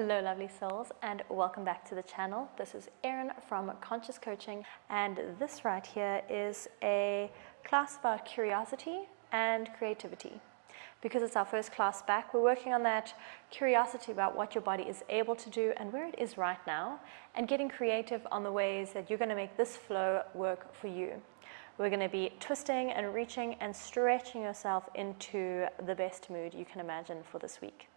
Hello lovely souls, and welcome back to the channel. This is Erin from Conscious Coaching, and this right here is a class about curiosity and creativity. Because it's our first class back, we're working on that curiosity about what your body is able to do and where it is right now, and getting creative on the ways that you're going to make this flow work for you. We're going to be twisting and reaching and stretching yourself into the best mood you can imagine for this week.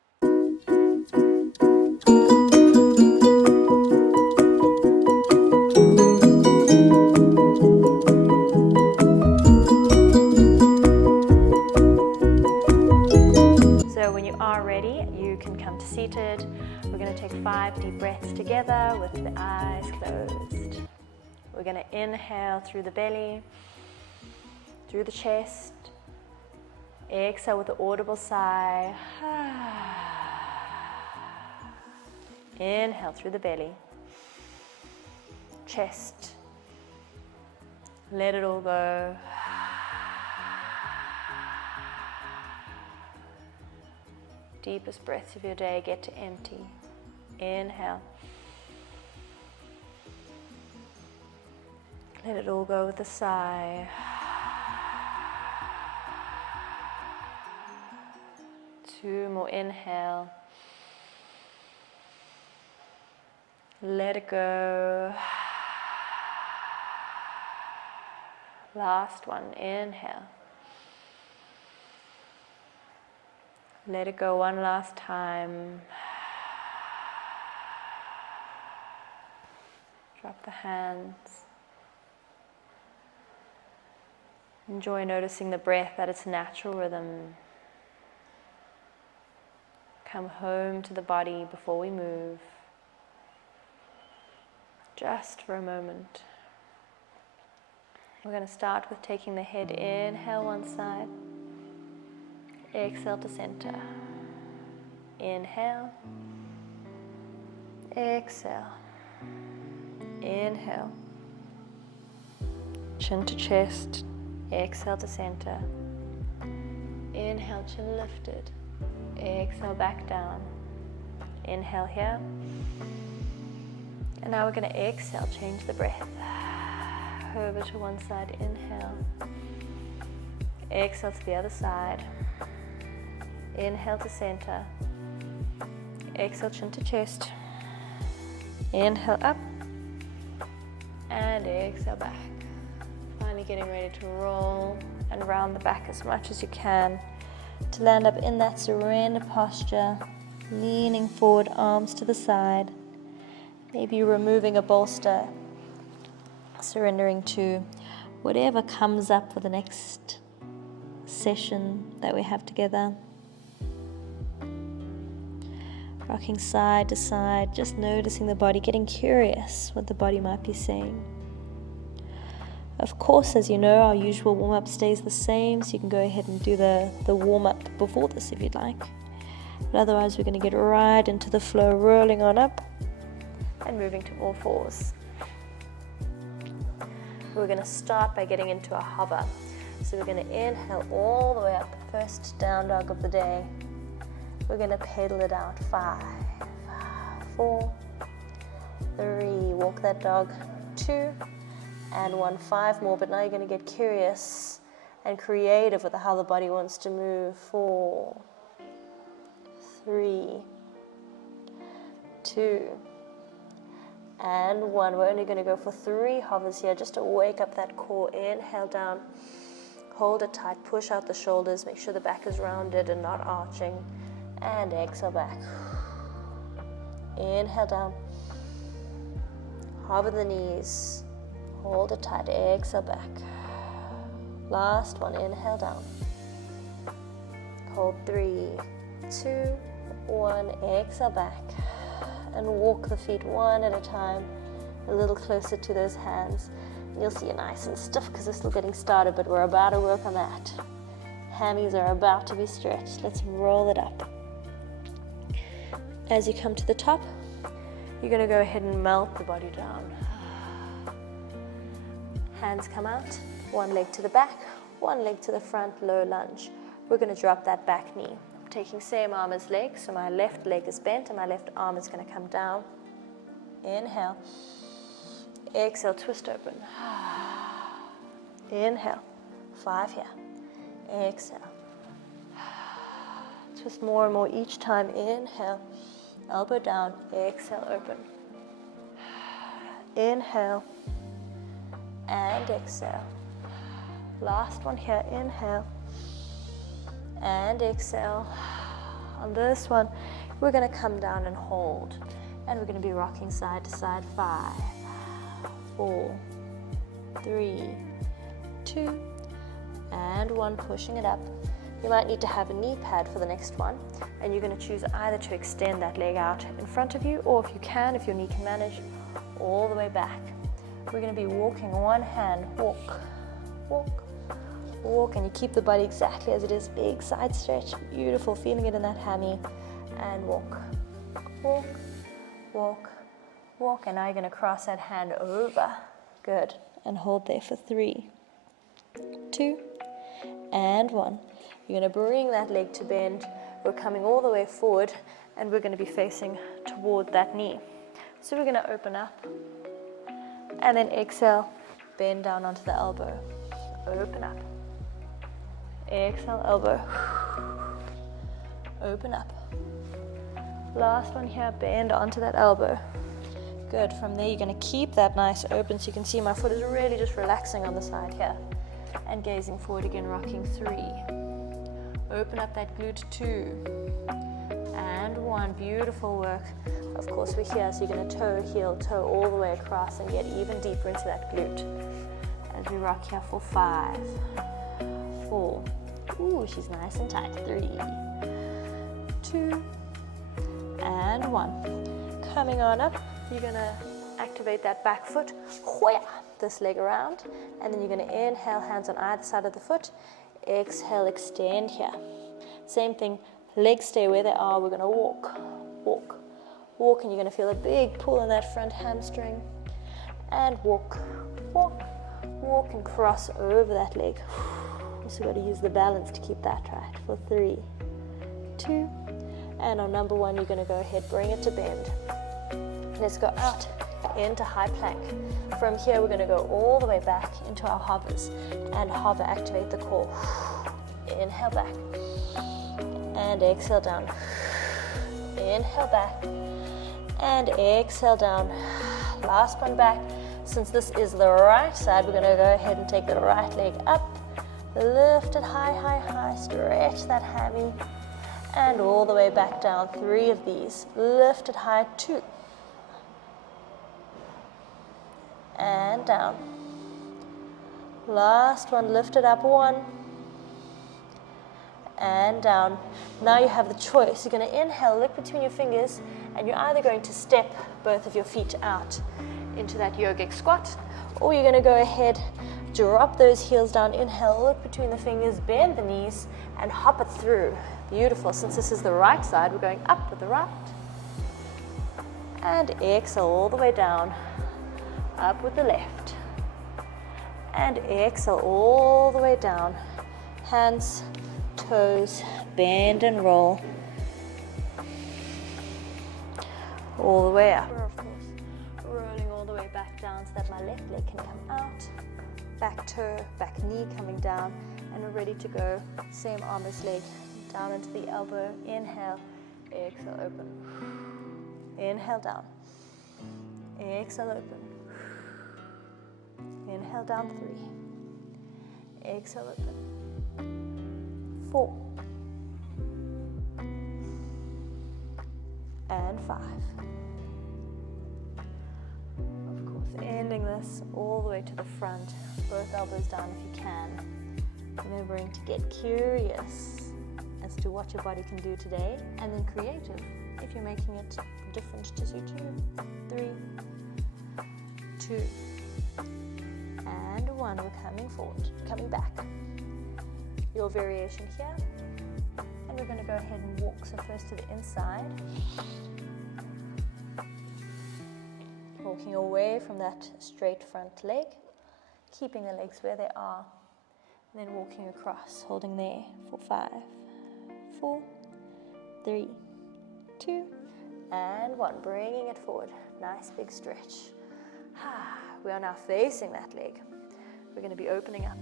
So when you are ready, you can come to seated. We're going to take 5 deep breaths together with the eyes closed. We're going to inhale through the belly, through the chest. Exhale with an audible sigh. Inhale through the belly, chest. Let it all go. Deepest breaths of your day, get to empty. Inhale. Let it all go with a sigh. 2 more, inhale. Let it go. Last one, inhale. Let it go one last time. Drop the hands. Enjoy noticing the breath at its natural rhythm. Come home to the body before we move. Just for a moment. We're going to start with taking the head, inhale one side, exhale to center. Inhale, exhale, inhale, chin to chest, exhale to center. Inhale, chin lifted, exhale back down. Inhale here. And now we're going to exhale, change the breath. Over to one side, inhale. Exhale to the other side. Inhale to center. Exhale, chin to chest. Inhale up. And exhale back. Finally getting ready to roll and round the back as much as you can to land up in that surrender posture, leaning forward, arms to the side. Maybe removing a bolster, surrendering to whatever comes up for the next session that we have together. Rocking side to side, just noticing the body, getting curious what the body might be saying. Of course, as you know, our usual warm-up stays the same, so you can go ahead and do the warm-up before this if you'd like. But otherwise, we're going to get right into the flow, rolling on up and moving to all fours. We're going to start by getting into a hover. So we're going to inhale all the way up, first down dog of the day. We're going to pedal it out. 5, 4, 3, walk that dog. 2, and 1, 5 more, but now you're going to get curious and creative with how the body wants to move. 4, 3, 2, and 1. We're only going to go for 3 hovers here, just to wake up that core. Inhale down, hold it tight, push out the shoulders, make sure the back is rounded and not arching, and exhale back. Inhale down, hover the knees, hold it tight, exhale back. Last one, inhale down, hold 3, 2, 1, exhale back. And walk the feet one at a time, a little closer to those hands. You'll see you're nice and stiff because we're still getting started, but we're about to work on that. Hammies are about to be stretched. Let's roll it up. As you come to the top, you're going to go ahead and melt the body down. Hands come out, one leg to the back, one leg to the front, low lunge. We're going to drop that back knee. taking same arm as leg, so my left leg is bent and my left arm is going to come down. Inhale. Exhale, twist open. Inhale. 5 here. Exhale. Twist more and more each time. Inhale. Elbow down. Exhale, open. Inhale. And exhale. Last one here. Inhale. And exhale. On this one, we're going to come down and hold. And we're going to be rocking side to side. 5, 4, 3, 2, and 1. Pushing it up. You might need to have a knee pad for the next one. And you're going to choose either to extend that leg out in front of you, or if you can, if your knee can manage, all the way back. We're going to be walking one hand. Walk, walk, walk, and you keep the body exactly as it is. Big side stretch. Beautiful. Feeling it in that hammy. And walk, walk, walk, walk. And now you're going to cross that hand over. Good. And hold there for 3, 2, and 1. You're going to bring that leg to bend. We're coming all the way forward, and we're going to be facing toward that knee. So we're going to open up, and then exhale, bend down onto the elbow. Open up. Exhale, elbow. Open up. Last one here, bend onto that elbow. Good. From there, you're going to keep that nice open, so you can see my foot is really just relaxing on the side here. And gazing forward again, rocking 3. Open up that glute 2. And 1. Beautiful work. Of course, we're here, so you're going to toe, heel, toe all the way across and get even deeper into that glute. As we rock here for 5, 4. Ooh, she's nice and tight. 3, 2, and 1. Coming on up, you're going to activate that back foot. This leg around, and then you're going to inhale, hands on either side of the foot. Exhale, extend here. Same thing, legs stay where they are. We're going to walk, walk, walk, and you're going to feel a big pull in that front hamstring. And walk, walk, walk, and cross over that leg. Also got to use the balance to keep that right. For 3, 2, and on number 1, you're going to go ahead, bring it to bend. Let's go out into high plank. From here, we're going to go all the way back into our hovers, and hover, activate the core. Inhale back, and exhale down. Inhale back, and exhale down. Last one back. Since this is the right side, we're going to go ahead and take the right leg up, lift it high, high, high, stretch that hammy, and all the way back down. 3 of these. Lift it high, 2. And down. Last one, lift it up, 1. And down. Now you have the choice. You're going to inhale, look between your fingers, and you're either going to step both of your feet out into that yogic squat, or you're going to go ahead, drop those heels down, inhale, look between the fingers, bend the knees, and hop it through. Beautiful. Since this is the right side, we're going up with the right. And exhale all the way down. Up with the left. And exhale all the way down. Hands, toes, bend and roll. All the way up. We're, of course, rolling all the way back down so that my left leg can come out. Back toe, back knee coming down. And we're ready to go. Same arm as leg. Down into the elbow. Inhale. Exhale, open. Inhale, down. Exhale, open. Inhale, down 3. Exhale, open. 4. And 5. Of course, ending this all the way to the front. Both elbows down if you can. Remembering to get curious as to what your body can do today, and then creative if you're making it different to suit you. 3, 2, and 1. We're coming forward, coming back. Your variation here, and we're going to go ahead and walk. So first to the inside, walking away from that straight front leg, keeping the legs where they are, and then walking across, holding there for 5, 4, 3, 2, and 1. Bringing it forward. Nice big stretch. We are now facing that leg. We're going to be opening up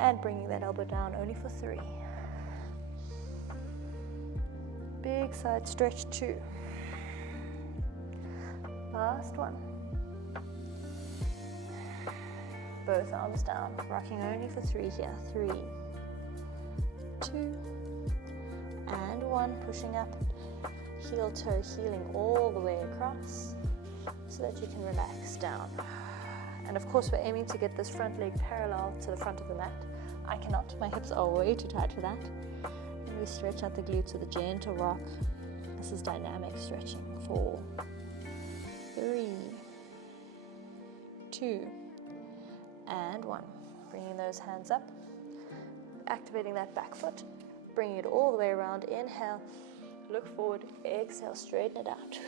and bringing that elbow down only for 3. Big side stretch, 2. Last 1. Both arms down, rocking only for 3 here. 3, 2, and 1. Pushing up, heel toe healing all the way across so that you can relax down. And of course, we're aiming to get this front leg parallel to the front of the mat. I cannot, my hips are way too tight for that. And we stretch out the glutes with a gentle rock. This is dynamic stretching. 4, 3, 2, and 1. Bringing those hands up, activating that back foot, bringing it all the way around. Inhale, look forward, exhale, straighten it out.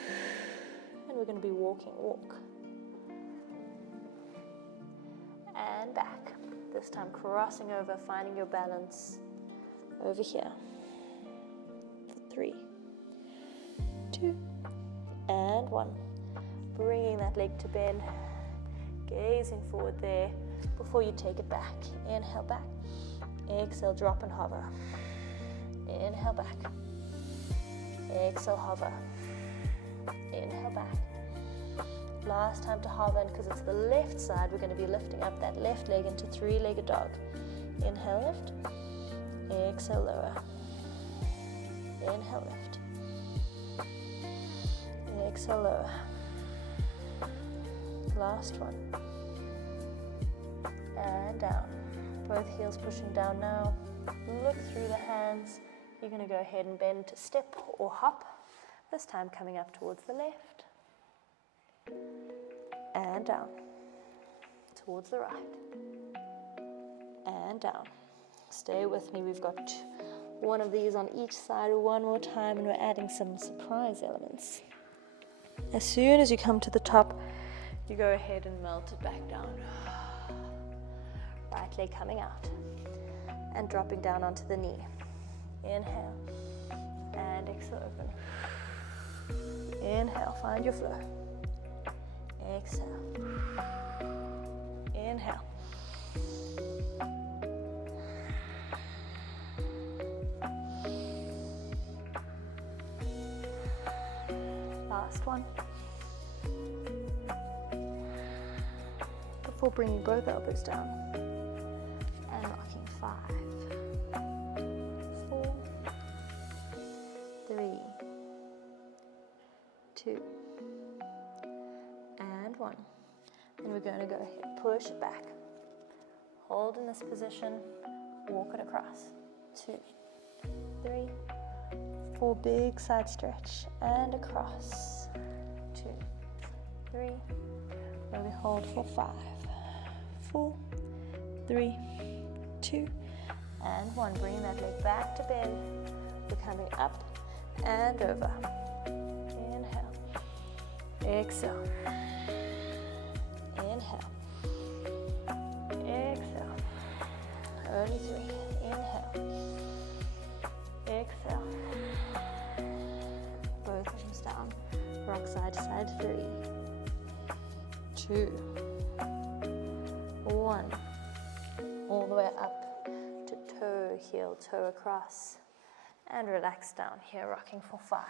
And we're going to be walking, walk. And back. This time crossing over, finding your balance over here. 3, 2, and 1. Bringing that leg to bend, gazing forward there before you take it back. Inhale back, exhale, drop and hover. Inhale back, exhale, hover. Inhale back. Last time to hover, and because it's the left side, we're going to be lifting up that left leg into 3-legged dog. Inhale, lift. Exhale, lower. Inhale, lift. Exhale, lower. Last one. And down. Both heels pushing down now. Look through the hands. You're going to go ahead and bend to step or hop. This time coming up towards the left. And down. Towards the right. And down. Stay with me. We've got one of these on each side one more time, and we're adding some surprise elements. As soon as you come to the top, you go ahead and melt it back down. Right leg coming out and dropping down onto the knee. Inhale and exhale, open. Inhale, find your flow. Exhale. Inhale. Last one. Before bringing both elbows down and rocking. 5, 4, 3, 2, and 1. And we're going to go ahead, push it back. Hold in this position, walk it across. 2, 3, 4, big side stretch, and across. 2, 3, where we hold for 5, 4, 3, 2, and 1. Bring that leg back to bend. We're coming up and over. Inhale. Exhale. Inhale. Exhale. Only 3. Inhale. Exhale. Both arms down. Rock side to side. 3, 2, 1. All the way up to toe, heel, toe across. And relax down here, rocking for 5,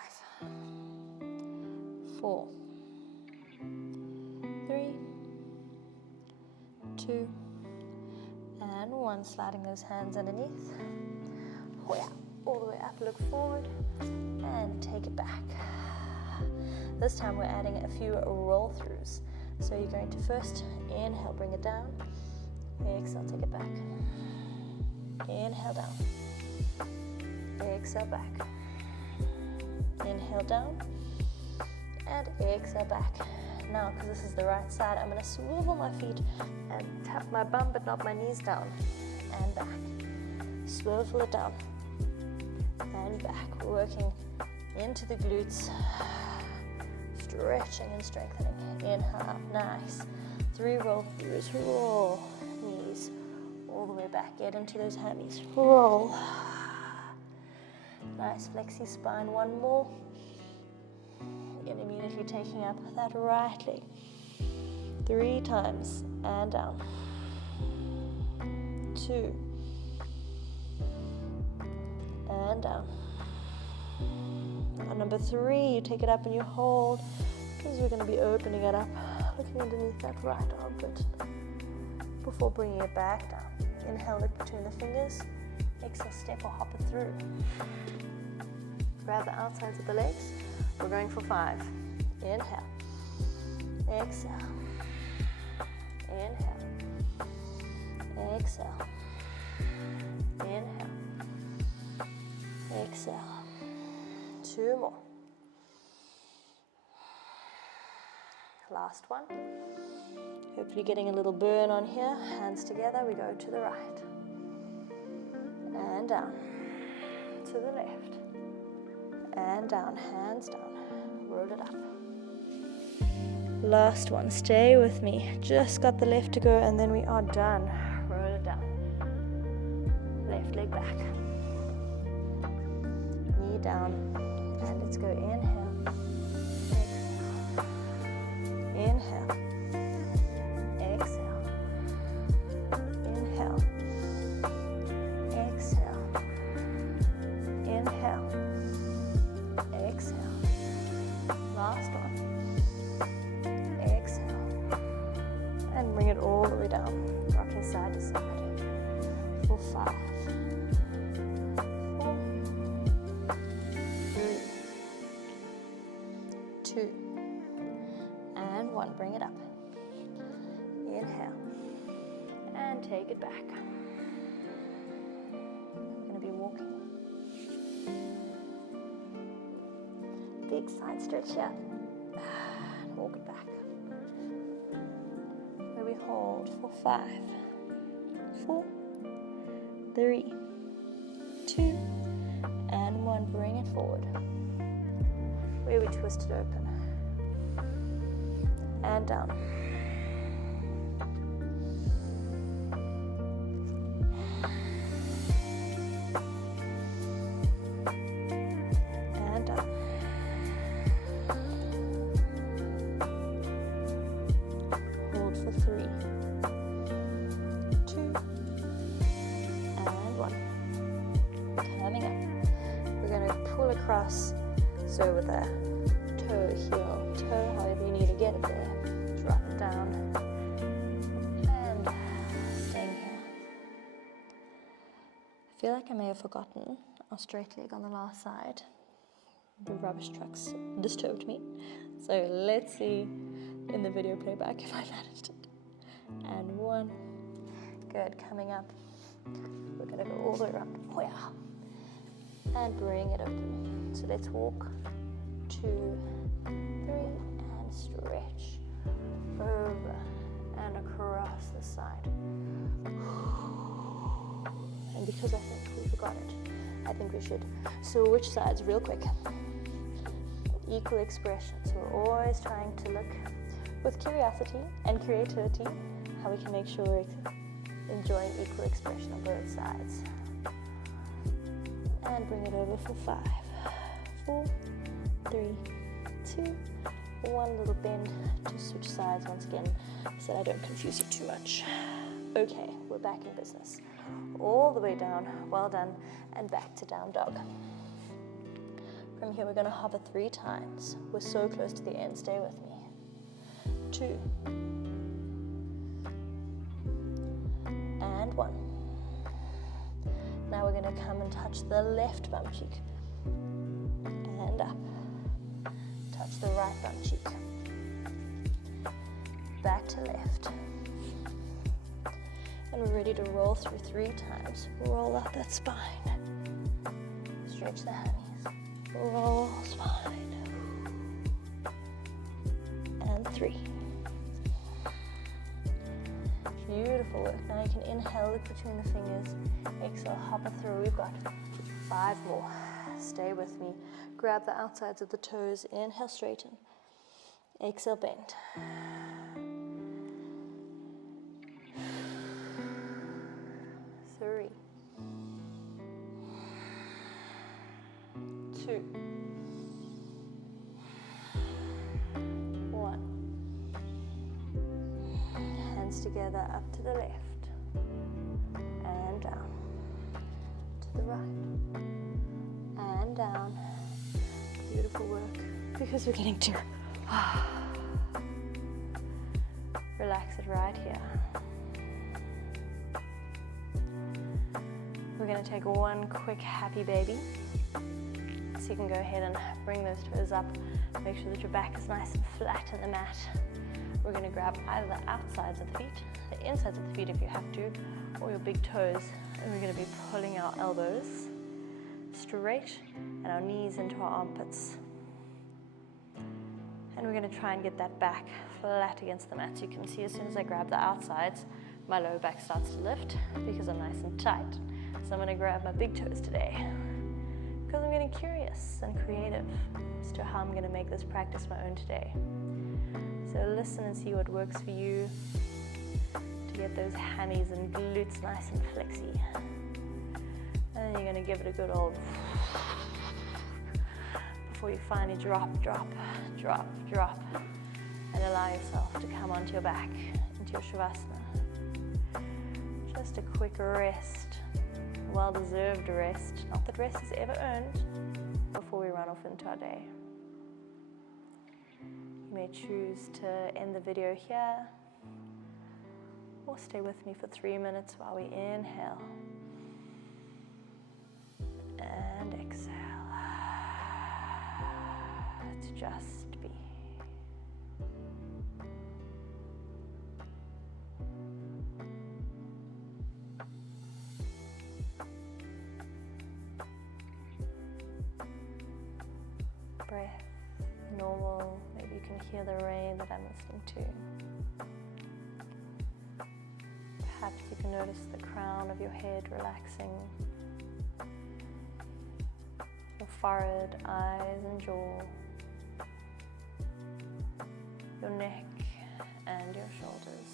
4, 3, 2, and 1. Sliding those hands underneath. Oh yeah, all the way up, look forward, and take it back. This time we're adding a few roll-throughs. So you're going to first inhale, bring it down. Exhale, take it back. Inhale, down. Exhale, back. Inhale, down. And exhale, back. Now, because this is the right side, I'm going to swivel my feet and tap my bum, but not my knees down. And back. Swivel it down. And back. We're working into the glutes. Stretching and strengthening. Inhale, nice. 3 roll throughs. Roll. Knees all the way back. Get into those hammies. Roll. Nice flexy spine. One more. And immediately taking up that right leg. 3 times and down. 2 and down. On number 3, you take it up and you hold, as you're going to be opening it up, looking underneath that right armpit before bringing it back down. Inhale, look between the fingers. Exhale, step or hop it through. Grab the outsides of the legs. We're going for 5. Inhale. Exhale. Inhale. Exhale. Inhale. Exhale. 2 more. Last one. Hopefully getting a little burn on here. Hands together, we go to the right. And down. To the left. And down, hands down. Roll it up. Last one, stay with me. Just got the left to go and then we are done. Roll it down. Left leg back. Knee down. And let's go inhale. Exhale. Inhale. Exhale. Inhale. Exhale. Inhale. Exhale. Last one. Exhale. And bring it all the way down. Rocking side to side. For 5. 4. 3. 2. And 1. Bring it up. Inhale. And take it back. We're going to be walking. Big side stretch here. And walk it back. Where we hold for 5, 4, 3, 2, and 1. Bring it forward. Where we twist it open. And down. And down. Hold for 3, 2, and 1. Coming up. We're going to pull across, so with the toe, heel, toe, however you need to get it there. Drop it down and staying here. I feel like I may have forgotten our straight leg on the last side. The rubbish trucks disturbed me. So let's see in the video playback if I managed it. And 1. Good, coming up. We're going to go all the way around. And bring it open. So let's walk. 2, 3, and stretch. Over and across the side. And because I think we forgot it, I think we should switch sides real quick. Equal expression. So we're always trying to look with curiosity and creativity how we can make sure we're enjoying equal expression on both sides. And bring it over for 5, 4, 3, 2, 1. Little bend to switch sides once again so that I don't confuse you too much. Okay, we're back in business. All the way down, well done, and back to down dog. From here we're going to hover 3 times. We're so close to the end, stay with me. 2. And 1. Now we're going to come and touch the left bum cheek. And up. Touch the right bum cheek. Back to left. And we're ready to roll through 3 times. Roll out that spine. Stretch the hammies. Roll spine. And 3. Beautiful work. Now you can inhale, look between the fingers. Exhale, hop it through. We've got 5 more. Stay with me. Grab the outsides of the toes. Inhale, straighten. Exhale, bend. 3. 2, 1. Hands together up to the left and down, to the right and down. Beautiful work, because we're getting to relax it right here. We're going to take one quick happy baby. So you can go ahead and bring those toes up. Make sure that your back is nice and flat on the mat. We're going to grab either the outsides of the feet, the insides of the feet if you have to, or your big toes. And we're going to be pulling our elbows straight and our knees into our armpits. And we're going to try and get that back flat against the mat. So you can see as soon as I grab the outsides, my lower back starts to lift because I'm nice and tight. So I'm going to grab my big toes today because I'm getting curious and creative as to how I'm going to make this practice my own today. So listen and see what works for you to get those hammies and glutes nice and flexy. And then you're going to give it a good old before you finally drop, drop, drop, drop, and allow yourself to come onto your back into your Shavasana. Just a quick rest, well-deserved rest, not that rest is ever earned, before we run off into our day. You may choose to end the video here, or stay with me for 3 minutes while we inhale and exhale. To just be. Breath normal. Maybe you can hear the rain that I'm listening to. Perhaps you can notice the crown of your head relaxing. Your forehead, eyes and jaw. Your neck and your shoulders.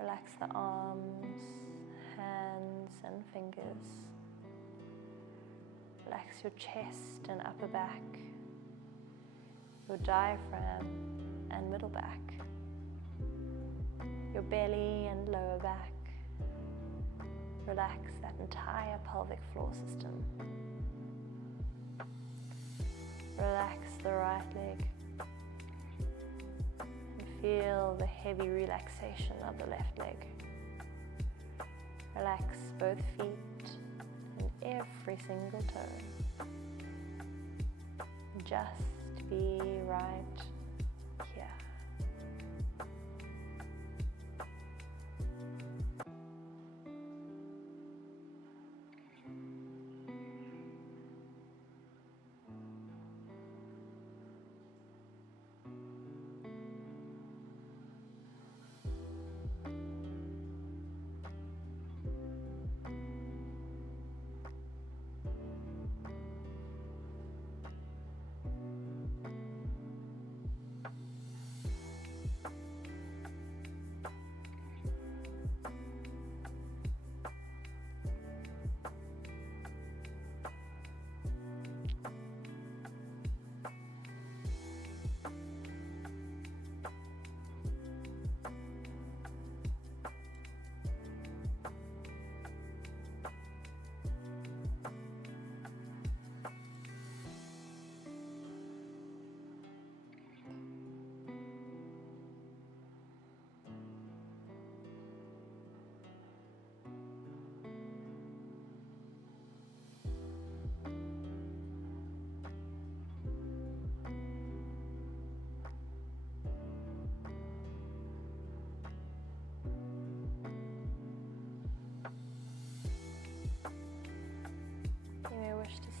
Relax the arms, hands and fingers. Relax your chest and upper back, your diaphragm and middle back, your belly and lower back. Relax that entire pelvic floor system. Relax the right leg. Feel the heavy relaxation of the left leg. Relax both feet and every single toe. Just be right here.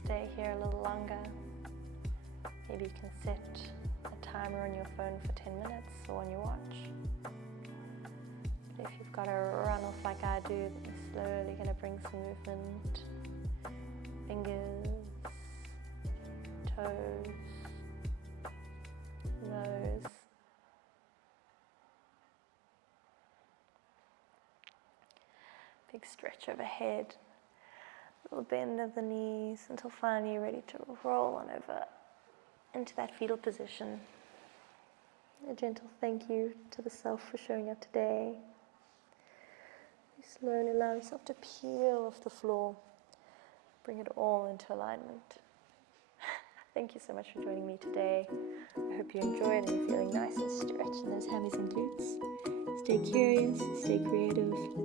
Stay here a little longer. Maybe you can set a timer on your phone for 10 minutes or on your watch. But if you've got to run off like I do, then you're slowly going to bring some movement. Fingers, toes, nose. Big stretch overhead. little bend of the knees until finally you're ready to roll on over into that fetal position. A gentle thank you to the self for showing up today. You slowly allow yourself to peel off the floor. Bring it all into alignment. Thank you so much for joining me today. I hope you enjoyed and you're feeling nice and stretched in those hammies and glutes. Stay curious, stay creative.